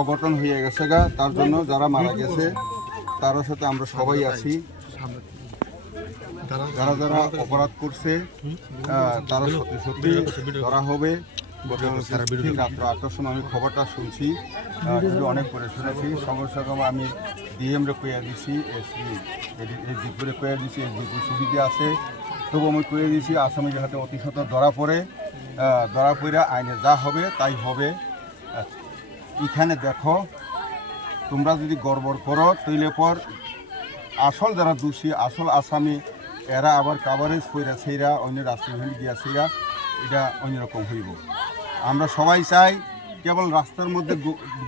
অঘটন হয়ে গেছে গা, তার জন্য যারা মারা গেছে তার সাথে আমরা সবাই আছি। যারা যারা অপরাধ করছে তারা সত্যি সত্যি ধরা হবে। রাত্র 8টার সময় আমি খবরটা শুনছি, অনেক করে শুনেছি। সঙ্গে সঙ্গে আমি ডিএমরে কইয়া দিছি, এসডিপুরে কইয়া দিছি, এসডিপি সুবিধা আছে, তবু আমি কইয়া দিছি আসামি যাতে অতি সত্বর ধরা পড়ে আইনে যা হবে তাই হবে। এখানে দেখো, তোমরা যদি গড়বড় করো তৈলে পর আসল যারা দোষী, আসল আসামি, এরা আবার কাভারেজ কইরা সেইরা অন্য রাষ্ট্রীয় গিয়া সেইরা, এটা অন্যরকম হইব। আমরা সবাই চাই কেবল রাস্তার মধ্যে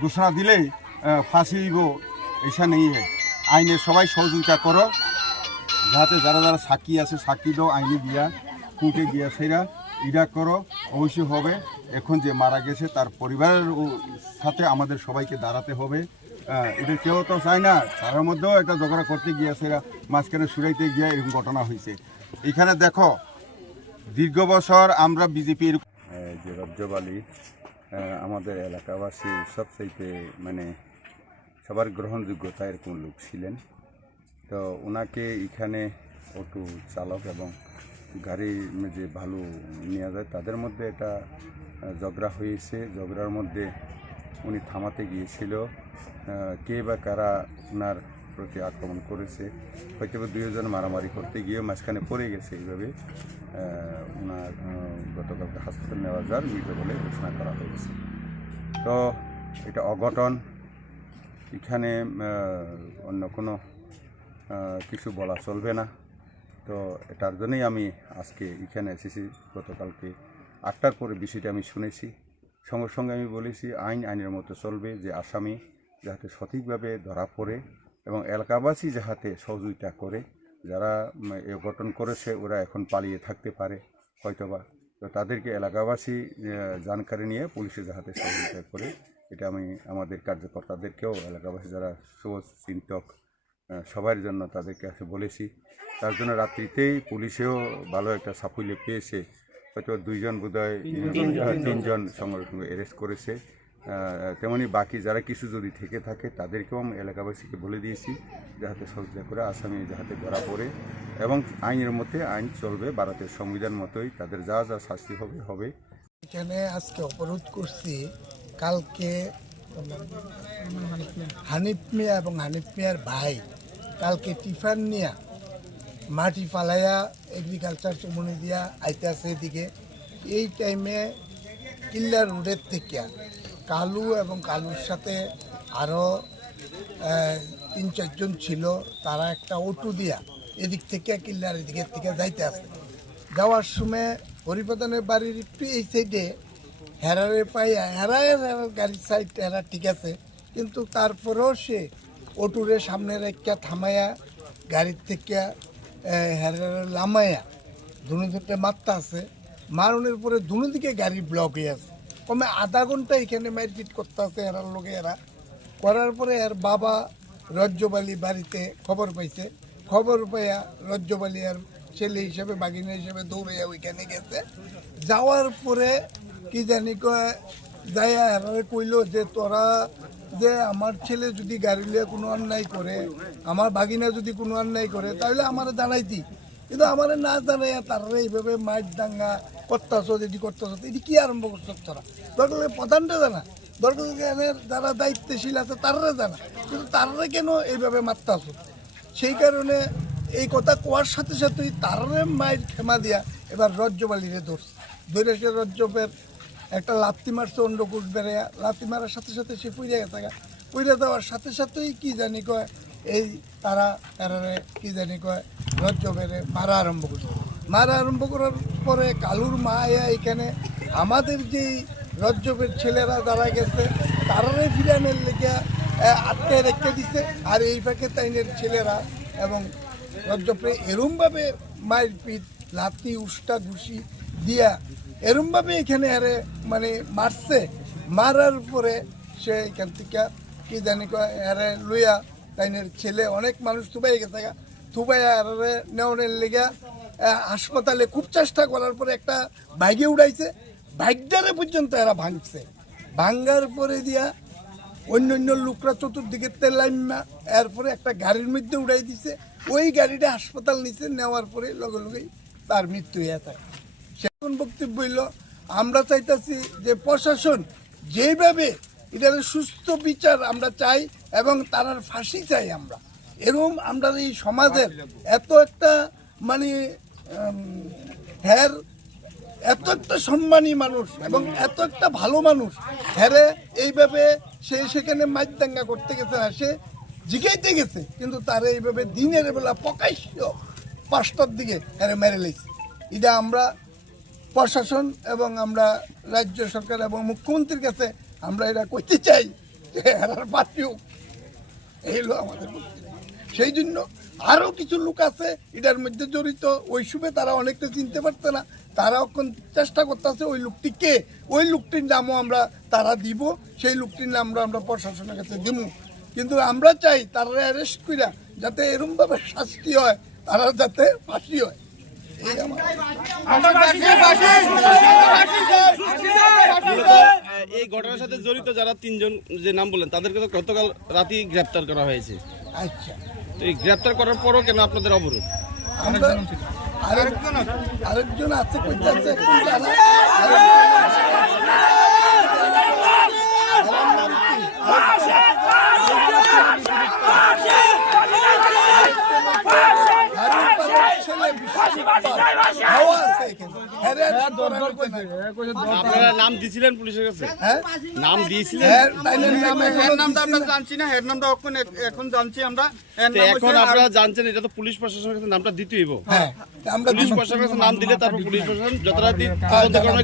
ঘোষণা দিলেই ফাঁসি হইব, এইসা নেই। আইনে সবাই সহযোগিতা করো, যাতে যারা যারা সাক্ষী আছে সাক্ষী দাও, আইনে গিয়া কোর্টে গিয়া সেইরা এটা করো, অবশ্যই হবে। এখন যে মারা গেছে তার পরিবারের সাথে আমাদের সবাইকে দাঁড়াতে হবে। এটা কেউ তো চায় না, তার মধ্যেও একটা ঝগড়া করতে গিয়েছে, মাঝখানে সুরাইতে গিয়ে এরকম ঘটনা হয়েছে। এখানে দেখো, দীর্ঘ বছর আমরা বিজেপির যে রজ্জব আলী আমাদের এলাকাবাসী সবচাইতে মানে সবার গ্রহণযোগ্যতা এরকম লোক ছিলেন। তো ওনাকে এখানে অটো চালক এবং গাড়ির যে ভালো নিয়ে যায় তাদের মধ্যে একটা ঝগড়া হয়েছে। ঝগড়ার মধ্যে উনি থামাতে গিয়েছিল, কে বা কারা ওনার প্রতি আক্রমণ করেছে, হয়তো দুইজন মারামারি করতে গিয়ে মাঝখানে পড়ে গেছে। এইভাবে ওনার গতকালকে হাসপাতাল নেওয়া যাওয়ার মৃত বলে ঘোষণা করা হয়েছে। তো এটা অঘটন, এখানে অন্য কোনো কিছু বলা চলবে না। তো এটার জন্যই আমি আজকে এখানে এসেছি। গতকালকে 8টার পরে বিষয়টা আমি শুনেছি, সঙ্গে সঙ্গে আমি বলেছি আইনের মতো চলবে, যে আসামি যাতে সঠিকভাবে ধরা পড়ে এবং এলাকাবাসী যাতে সহযোগিতা করে। যারা এ ঘটনা করেছে ওরা এখন পালিয়ে থাকতে পারে হয়তোবা, তো তাদেরকে এলাকাবাসী জানকারি নিয়ে পুলিশে যাতে সহযোগিতা করে, এটা আমি আমাদের কার্যকর্তাদেরকেও এলাকাবাসী যারা চিন্তক সবার জন্য তাদেরকে কাছে বলেছি। তার জন্য রাত্রিতেই পুলিশেও ভালো একটা সাফল্য পেয়েছে, হয়তো 2 জন বোধহয় 3 জন সঙ্গে সঙ্গে অ্যারেস্ট করেছে। তেমনি বাকি যারা কিছু যদি থেকে থাকে তাদেরকেও আমি এলাকাবাসীকে বলে দিয়েছি যাতে সহযোগিতা করে আসামি যাতে ধরা পড়ে এবং আইনের মধ্যে আইন চলবে, ভারতের সংবিধান মতোই তাদের যা যা শাস্তি হবে হবে। এখানে আজকে অবরোধ করছি, কালকে হানিফ মিয়া এবং হানিফ মিয়ার ভাই কালকে টিফান নিয়া মাটি ফালাইয়া এগ্রিকালচার চমনি দিয়া আইতে আছে এদিকে। এই টাইমে কিল্লা রোডের থেকে কালু এবং কালুর সাথে আরও 3-4 জন ছিল, তারা একটা অটো দিয়া এদিক থেকে কিল্লার এদিকের থেকে যাইতে আছে। যাওয়ার সময় হরিপ্রধানের বাড়ির একটু এই সাইডে হেরারে পাইয়া গাড়ির সাইড হেরা ঠিক আছে, কিন্তু তারপরেও সে অটোরে সামনে রেখা থামাইয়া গাড়ির থেকে হেরারে লামাইয়া দুটো মারতে আছে। মারণের পরে দুদিকে গাড়ি ব্লক হয়ে আছে, কমে আধা ঘন্টা এখানে মারপিট করতে আছে এরার লোকে। এরা করার পরে এর বাবা রজ্জব আলী বাড়িতে খবর পাইছে, খবর পাইয়া রজ্জব আলী আর ছেলে হিসেবে বাগিনা হিসেবে দৌড়াইয়া ওইখানে গেছে। যাওয়ার পরে কি জানি যাইয়া এরারে কইল যে তোরা যে আমার ছেলে যদি গাড়ি লিয়ে কোনো অন্যায় করে, আমার বাগিনা যদি কোনো অন্যায় করে তাহলে আমার জানাইতি, কিন্তু আমার না জানাইয়া তারা এইভাবে মাইট দাঙ্গা করতেছ, এটি করতেছ, এটি কী আরম্ভ করছ তারা? দরকার প্রধানটা জানা, দরকার যারা দায়িত্বশীল আছে তারা জানা, কিন্তু তারা কেন এইভাবে মারতেছ? সেই কারণে এই কথা কোয়ার সাথে সাথেই তারে মায়ের ক্ষমা দিয়া এবার রজ্জব আলীরে ধরে সে রজ্জবের একটা লাত্তি মারছে অন্ডকুট বেড়ে, লাত্তি মারার সাথে সাথে সে পুড়ে গেছে। পুড়ে দেওয়ার সাথে সাথেই কি জানি কয় এই তারা এরারে কি জানি কয় রজ্জবেরে মারা আরম্ভ করছে। মারা আরম্ভ করার পরে কালুর মা আয়া এখানে আমাদের যেই রজ্জবের ছেলেরা যারা গেছে তারারে ফিরানের লেগে আটকে রেখে দিছে। আর এই ফাঁকে তাইনের ছেলেরা এবং রজ্জবরে এরমভাবে মায়ের পিঠ লাথি উষ্টা ঘুষি দিয়া এরমভাবে এখানে আরে মানে মারছে। মারার পরে সে এখান থেকে কি জানি আরে লইয়া তাইনের ছেলে অনেক মানুষ থুবাই গেছে, থুবাই আরে নেওয়ার লেগে হাসপাতালে খুব চেষ্টা করার পরে একটা বাইকে উড়াইছে, বাইকটারে পর্যন্ত এরা ভাঙছে। ভাঙ্গার পরে দিয়া অন্য অন্য লোকরা চতুর্দিকে তেলাইমা এরপরে একটা গাড়ির মধ্যে উড়াই দিছে। ওই গাড়িটা হাসপাতাল নিচে নেওয়ার পরে লগে লগেই তার মৃত্যু হয়ে থাকে। সেখন বক্তব্য হইল আমরা চাইতেছি যে প্রশাসন যেভাবে এটার সুস্থ বিচার আমরা চাই এবং তার ফাঁসি চাই। আমরা এরকম আমরা এই সমাজের এত একটা মানে এত একটা সম্মানী মানুষ এবং এত একটা ভালো মানুষ হ্যারে এইভাবে সে সেখানে মাইদাঙ্গা করতে গেছে না, সে জিগাইতে গেছে কিন্তু তারা এইভাবে দিনের বেলা প্রকাশ্য 5টার দিকে হ্যারে মেরে লেছে। এটা আমরা প্রশাসন এবং আমরা রাজ্য সরকার এবং মুখ্যমন্ত্রীর কাছে আমরা এটা করতে চাই যে হেরার পাঠিও এই হলো আমাদের বক্তব্য। সেই জন্য আরও কিছু লোক আছে এটার মধ্যে জড়িত, ওই সময় তারা অনেকটা চিনতে পারতো না, তারা এখন চেষ্টা করতেছে ওই লোকটি কে, ওই লোকটির নামও আমরা তারা দিব, সেই লোকটির নাম আমরা প্রশাসনের কাছে দিব। কিন্তু আমরা চাই তারা অ্যারেস্ট করিয়া যাতে এরকমভাবে শাস্তি হয়, তারা যাতে ফাঁসি হয়। এই এই ঘটনার সাথে জড়িত যারা 3 জন যে নাম বললেন তাদেরকে তো গতকাল রাতেই গ্রেপ্তার করা হয়েছে। আচ্ছা, তো এই গ্রেপ্তার করার পরও কেন আপনাদের অবরোধ? আমরা আরেকজন আছে কইতে আছে আপনারা নাম দিয়েছিলেন পুলিশের কাছে? নাম দিয়েছিলেন? এখন জানছি আমরা। তো এখন আপনারা জানছেন এটা তো পুলিশ প্রশাসনের কাছে নামটা দিতেই হবে। পুলিশ প্রশাসনের কাছে নাম দিলে তারপর পুলিশ প্রশাসন যথারীতি তদন্ত করে